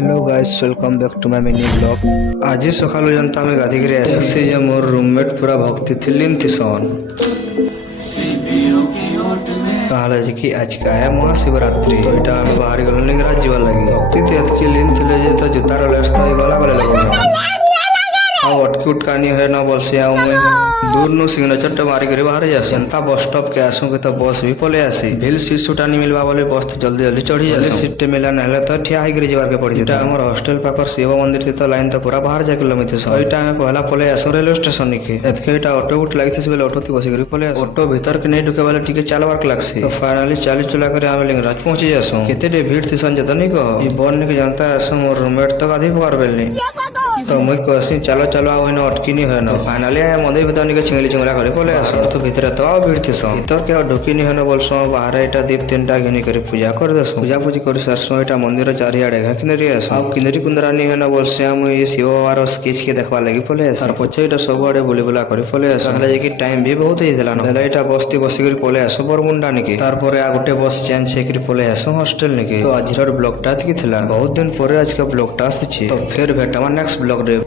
Hello guys, welcome back to my mini blog. आज सकालू जनता में गाधी करे ऐसे जे मोर रूममेट पूरा भक्ति थिलिन थिसन कहला जे कि आज का है महाशिवरात्रि। तो इटा में बाहर गलो नहीं राज जीवा लगी भक्ति ते अतकी लीन थिले जे तो जुतार लेस्ता ही गला गले लगो अब अटकी उटकानी है ना बोल से आऊं मैं दूर नु सिग्नेचर टे मारी करे बाहर जा जनता बस स्टॉप के आसू के तो बस भी पले आसी भील सीट सुटानी मिलवा बोले बस तो जल्दी जल्दी चढ़ी जा सीट टे मिला नहले तो ठिया ही गिरी जवार के पड़ी जेटा हमर हॉस्टल पाकर शिव मंदिर थी तो लाइन तो पूरा बाहर जा किलोमीटर सही टाइम पहला पले आसू रेलवे स्टेशन के एतके इटा ऑटो उठ लागी थी बेले ऑटो थी बसी करी पले आसू ऑटो भीतर के नहीं ढुके वाले टिके चालवार के लागसी तो फाइनली 40 चला करे आमे लिंगराज पहुंची जासू केते डे भीड़ थी संजय तो नहीं कहो ई बन के जानता आसू मोर रूममेट तो आधी पुकार बेलनी तो मुई कहसी चलो चलो आ ओइनो अटकी नहीं है ना फाइनली आया मंदिर भीतर निके चिंगली चिंगला करे पले आसू तो भीतर तो आ भीड़ थी सो भीतर के ढुकी नहीं है ना बोलसो बाहर एटा दीप तीनटा घिनी करे पूजा कर देसो पूजा पूजी कर सरसो एटा मंदिर चारियाडे घा किनरी आसो अब किनरी कुंदरा नहीं है ना बोलसे हम ये शिव वारो स्केच के देखबा लागि पले आसो और पछे एटा सब आडे बुली बुला करे पले आसो कहले जे कि टाइम भी बहुत ही थिला ना एटा बस्ती बसी करी पले आसो बरमुंडा निके तारपरे आ गुटे बस चेंज से करी पले आसो हॉस्टल निके तो आजर ब्लॉग टा थी थिला बहुत दिन परे आज का ब्लॉग टा आसी तो फिर भेटमा नेक्स्ट ब्लॉग रे।